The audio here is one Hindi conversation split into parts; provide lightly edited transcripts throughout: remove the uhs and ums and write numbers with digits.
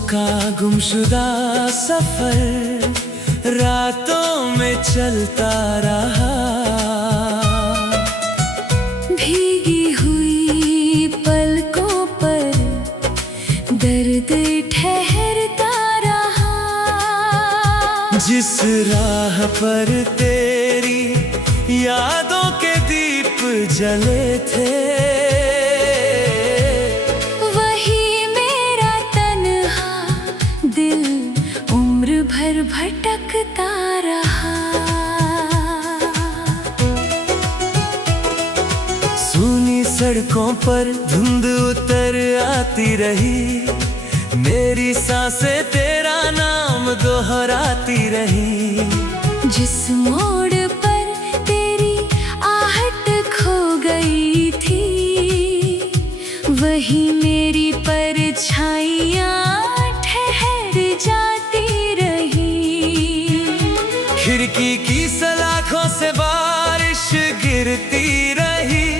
का गुमशुदा सफर रातों में चलता रहा। भीगी हुई पलकों पर दर्द ठहरता रहा। जिस राह पर तेरी यादों के दीप जले थे, भर भटकता रहा। सूनी सड़कों पर धुंध उतर आती रही, मेरी सांसें तेरा नाम दोहराती रही। जिस मोड़ पर तेरी आहट खो गई थी, वही मेरी परछाइयाँ खिड़की की सलाखों से बारिश गिरती रही,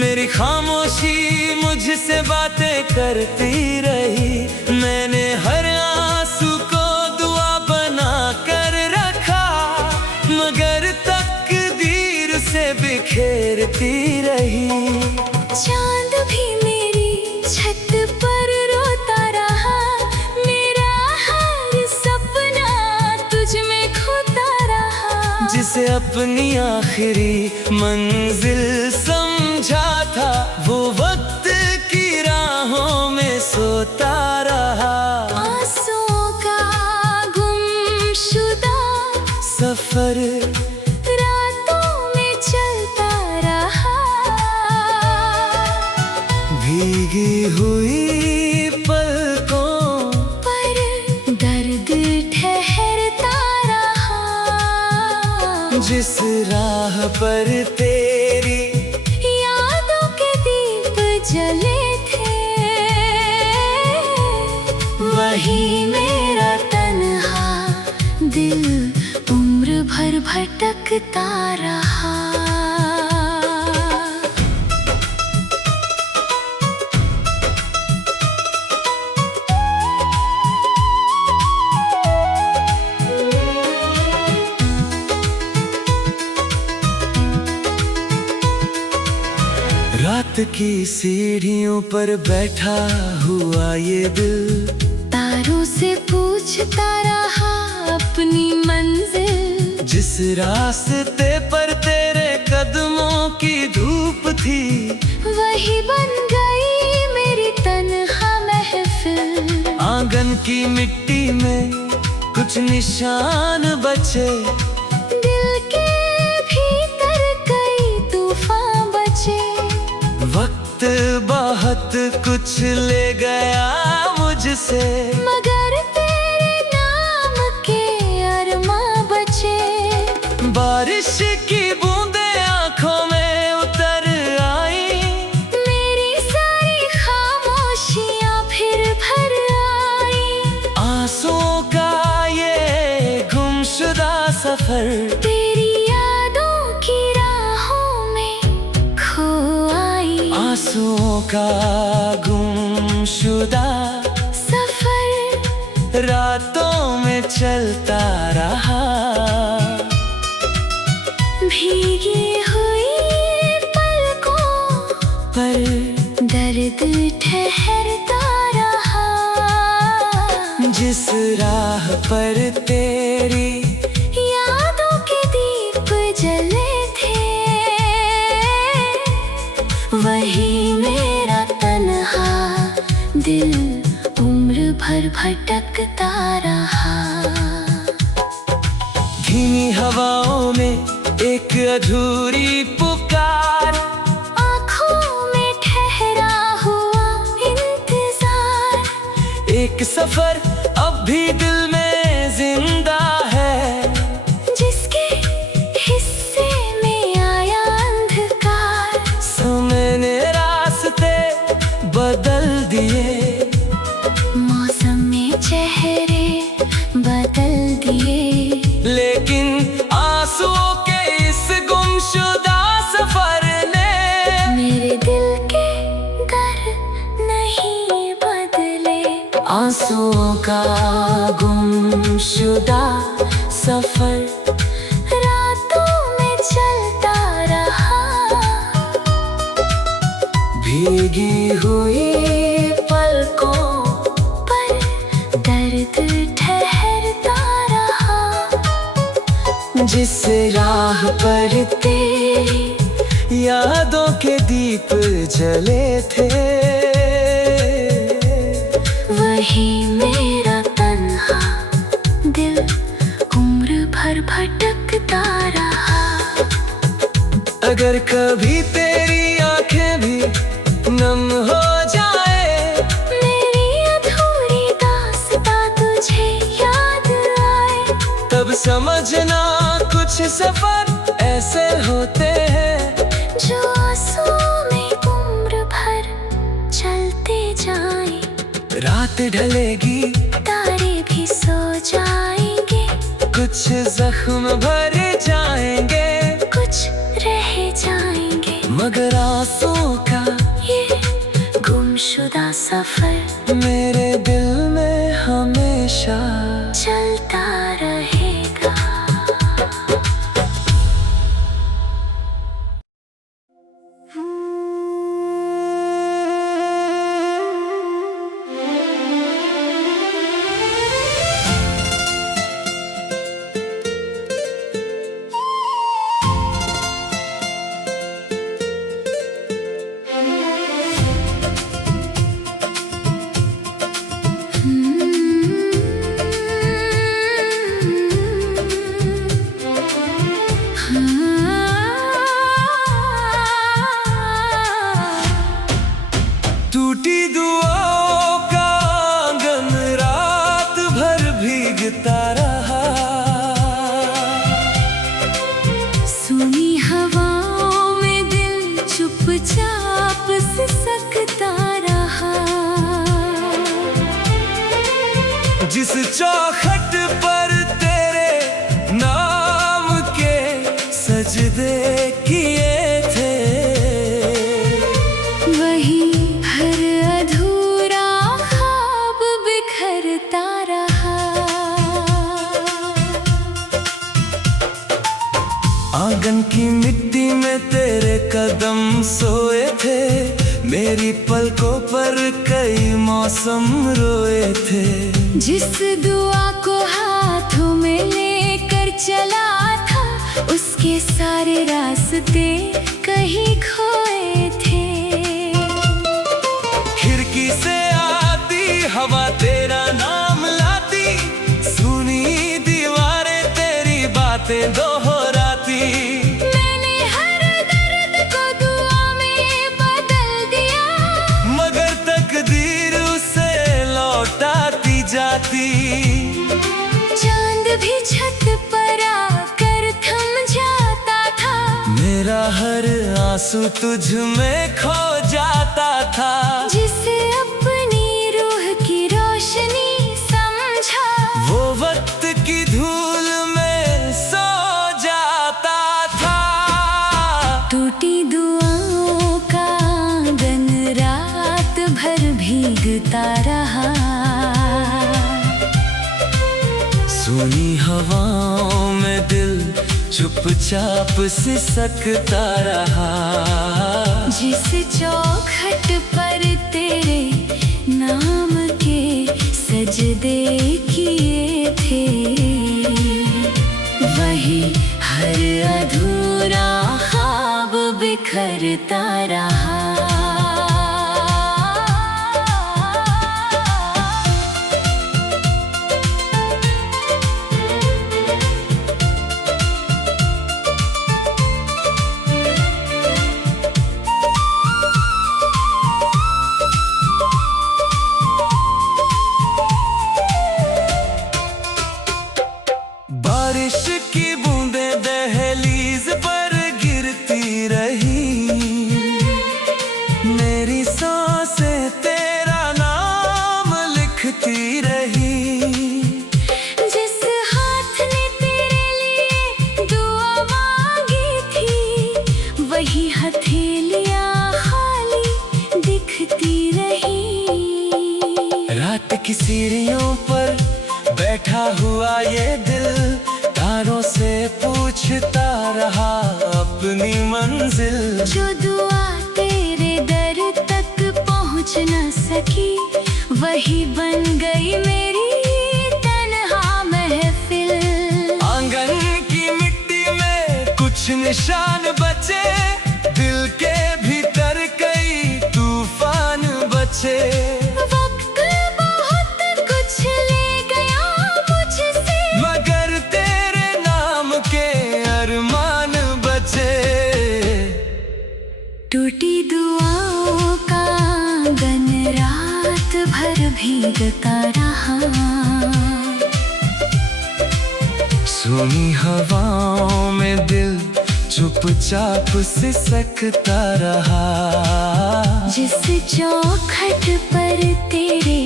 मेरी खामोशी मुझसे बातें करती रही। मैंने हर आंसू को दुआ बना कर रखा, मगर तकदीर से बिखेरती रही। चांद भी मेरी छत पर रोता रहा, मेरा हर सपना तुझ में खोता रहा। जिसे अपनी आखिरी मंजिल समझा था, वो वक्त की राहों में सोता रहा। आंसुओं का गुमशुदा सफर रातों में चलता रहा। भीगी हुई पलकों पर दर्द ठहरता रहा। जिस राह पर तेरी यादों के दीप जले थे, वही मेरा तन्हा दिल उम्र भर भटकता रहा। रात की सीढ़ियों पर बैठा हुआ ये दिल, तारों से पूछता रहा अपनी मंजिल। जिस रास्ते पर तेरे कदमों की धूप थी, वही बन गई मेरी तन्हा महफिल। आंगन की मिट्टी में कुछ निशान बचे, दिल के भीतर कई तूफान बचे। वक्त बहुत कुछ ले गया मुझसे, मगर तेरे नाम के अरमां बचे। बारिश की बूंदें आंखों में उतर आई, मेरी सारी खामोशियां फिर भर आई। आंसुओं का ये गुमशुदा सफर तेरी यादों की राहों में खो आई। आंसुओं का गुमशुदा सफर रातों में चलता रहा। भीगी हुई पलकों पर दर्द ठहरता रहा। जिस राह पर तेरी यादों के दीप जले थे, वही मेरा तन्हा दिल उम्र भर भटकता रहा। धीमी हवाओं में एक अधूरी पुकार, आँखों में ठहरा हुआ इंतजार। एक सफर अब भी दिल में जिंदा है, जिसके हिस्से में आया अंधकार। समय ने रास्ते बदल दिए, मौसम में चेहरे बदल दिए, लेकिन आंसुओं के इस गुमशुदा सफर ने मेरे दिल के दर्द नहीं बदले। आंसुओं का गुमशुदा सफर रातों में चलता रहा। भीगी हुई पलकों पर दर्द ठहरता रहा। जिस राह पर तेरी यादों के दीप जले थे, वही मेरा तन्हा दिल उम्र भर भटकता रहा। अगर कभी तेरी आंखें भी नम हो जाए, मेरी अधूरी दास्तां तुझे याद आए, तब समझना कुछ सफर ऐसे होते हैं जो आंसुओं में उम्र भर चलते जाएं। रात ढलेगी, तारे भी सो जाएंगे, कुछ जख्म भर जाएंगे, कुछ रह जाएंगे, मगर आंसुओं का ये गुमशुदा सफर मेरे दिल में हमेशा चलता रहेगा। टूटी दुआओं का आंगन रात भर भीगता रहा। सुनी हवाओं में दिल चुपचाप सिसकता रहा। जिस चौखट पर तेरे नाम के सजदे किए थे, वही हर अधूरा ख्वाब बिखरता रहा। आंगन की मिट्टी में तेरे कदम सोए थे, मेरी पलकों पर कई मौसम रोए थे। जिस दुआ को हाथों में लेकर चला था, उसके सारे रास्ते कहीं खोए थे। खिड़की से आती हवा तेरा नाम लाती, सुनी दीवारें तेरी बातें दोहराती। मैंने हर दर्द को दुआ में बदल दिया, मगर तकदीर उसे लौटाती जाती। चांद भी छत पर आकर थम जाता था, मेरा हर आंसू तुझ में खो जाता था। जिसे अपनी रूह की रोशनी समझा, वो वक्त की धूल में सो जाता था। टूटी दुआओं का आंगन रात भर भीगता रहा। सुनी हवाओं में दिल चुपचाप सिसकता रहा। जिस चौखट पर तेरे नाम के सजदे किए थे, वही हर अधूरा ख्वाब बिखरता रहा। बारिश की बूंदें दहलीज पर गिरती रही, सीढ़ियों पर बैठा हुआ ये दिल तारों से पूछता रहा अपनी मंजिल। जो दुआ तेरे दर तक पहुँच न सकी वही बन गई मेरी तन्हा महफिल। आंगन की मिट्टी में कुछ निशान बचे, दिल के भीतर कई तूफान बचे। वक्त बहुत कुछ ले गया मुझसे मगर तेरे नाम के अरमान बचे। टूटी दुआओं का आंगन रात भर भीगता रहा। सूनी हवाओं में दिल चुपचाप सिसकता रहा। जिस चौखट पर तेरे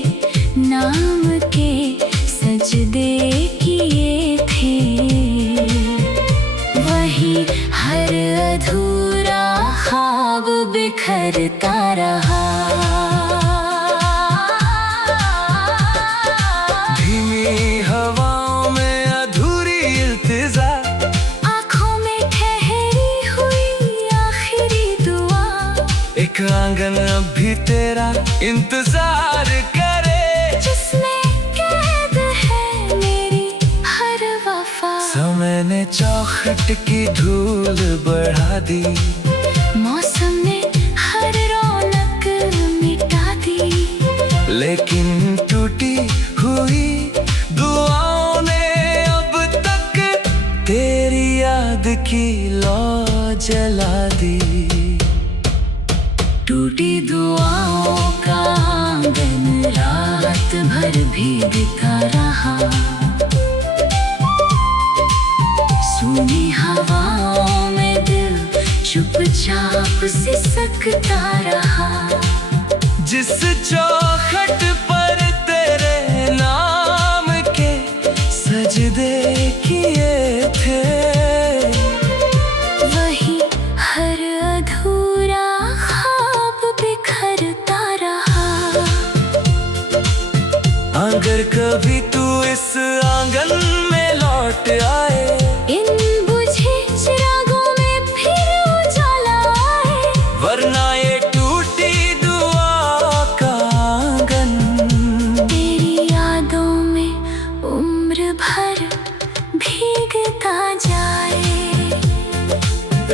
नाम के सजदे किए थे वही हर अधूरा ख्वाब बिखरता रहा। धीमी हवाओं में अधूरी इल्तिजा, आँखों में ठहरी हुई आखिरी दुआ। एक आंगन अब भी तेरा इंतजार करे, जिसमें कैद है मेरी हर वफा। समय ने चौखट की धूल बढ़ा दी, मौसम ने हर रौनक मिटा दी। लेकिन टूटी हुई दुआओं ने अब तक तेरी याद की लौ जला दी। टूटी दुआओं का आंगन रात भर भीगता रहा। सूनी हवाओं में दिल चुपचाप सिसकता रहा। जिस चौखट पर तेरे नाम के सजदे किए थे वही हर अधूरा ख्वाब बिखरता रहा। अगर कभी तू इस आंगन में लौट आए, इन बुझे चिरागों में फिर उजाला आए। वरना ये टूटी दुआ का आंगन तेरी यादों में उम्र भर भीगता जाए।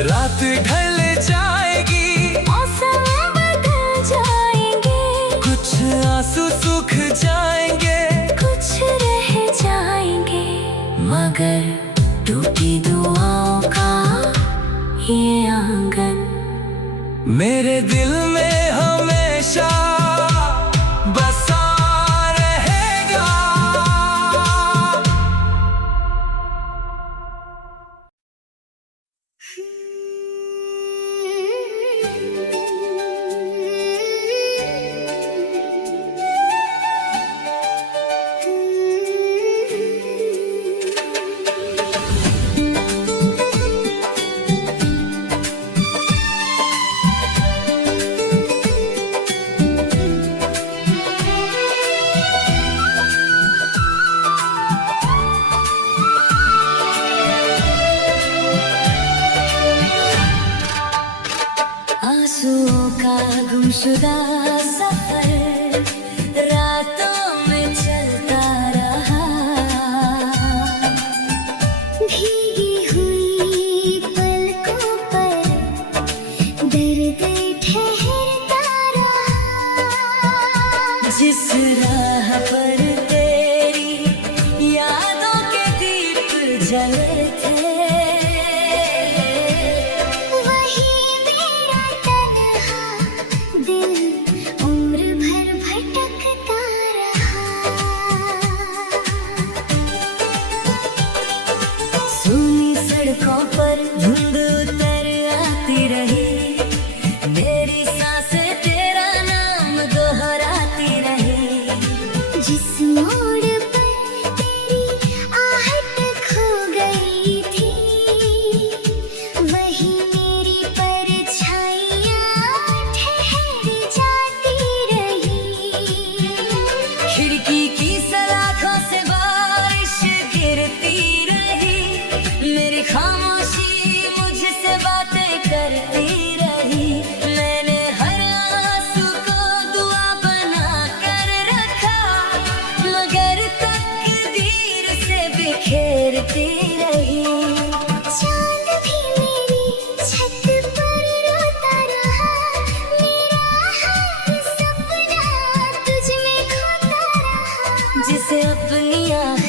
रात ढल जाएगी, मौसम बदल जाएंगे, कुछ आंसू सूख जाएंगे, कुछ रह जाएंगे। मगर टूटी दुआओं का ये आंगन मेरे दिल में हमेशा बसा रहेगा। आंसुओं का गुमशुदा सफर रातों में चलता रहा। भीगी हुई पलकों पर दर्द ठहरता रहा। जिस राह पर तेरी यादों के दीप जले थे वही मेरा तन्हा दिल उम्र भर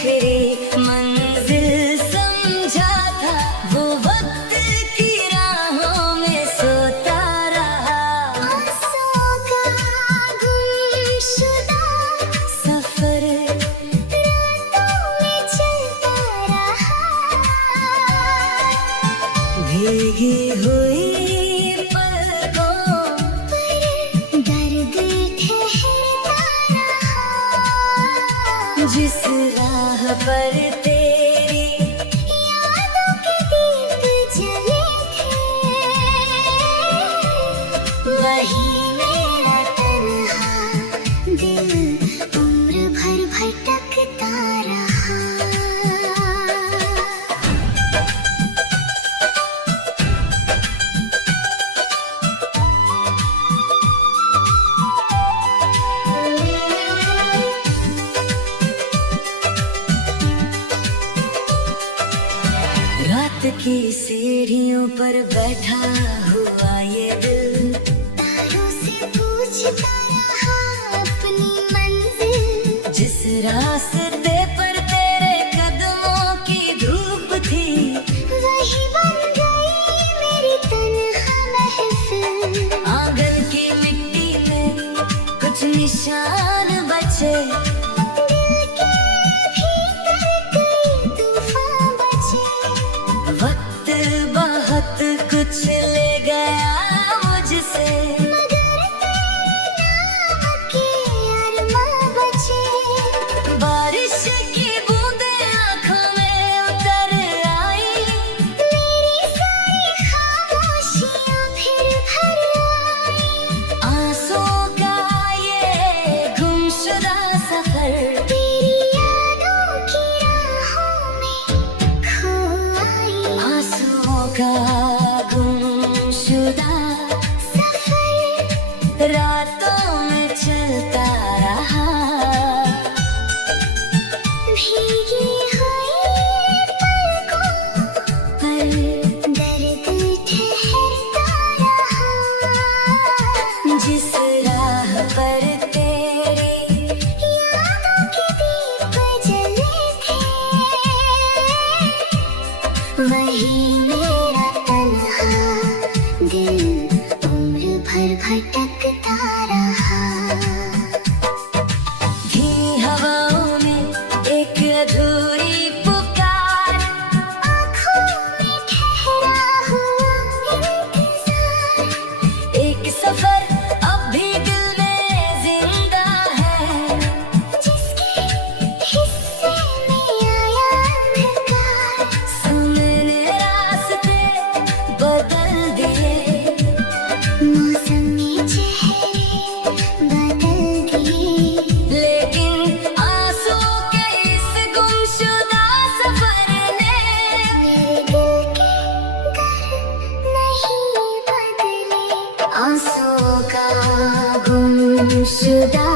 आखिरी मंजिल समझा था, वो वक्त की राहों में सोता रहा। आंसुओं का गुमशुदा सफर रातों में चलता रहा। भीगी हुई पलकों पर दर्द ठहरता रहा। जिस राह पर तेरी यादों के दीप जले थे, वही मेरा तन्हा दिल उम्र भर भटकता रहा। रात की सीढ़ियों पर बैठा हुआ ये दिल तारों से पूछता रहा अपनी मंजिल। जिस रास्ते पर तेरे कदमों की धूप थी, वही बन गई मेरी तन्हा महफिल। आंगन की मिट्टी में कुछ निशान बचे, वक्त बहुत कुछ ले गया मुझसे, मगर तेरे नाम के अरमां बचे। बारिश की बूंदें आँखों में उतर आई, मेरी सारी खामोशियाँ फिर भर आई। आंसुओं का ये गुमशुदा सफर तेरी यादों की राहों में खो आई। आंसुओं का गुमशुदा सफर रातों में चलता रहा। भीगी हुई पलकों पर दर्द ठहरता रहा। जिस राह पर तेरी यादों के दीप जले थे, वही मेरा तन्हा दिल उम्र भर भटकता रहा। धीमी हवाओं में एक अधूरी पुकार, आँखों में ठहरा हुआ इंतजार। एक सफर अब भी दिल में जिंदा है, जिसके हिस्से में आया अंधकार। सामने रास्ते बदल दिए, मौसम में चेहरे बदल दिए, लेकिन आंसुओं के इस गुमशुदा सफर ने मेरे दिल के घर नहीं बदले। आंसुओं का गुमशुदा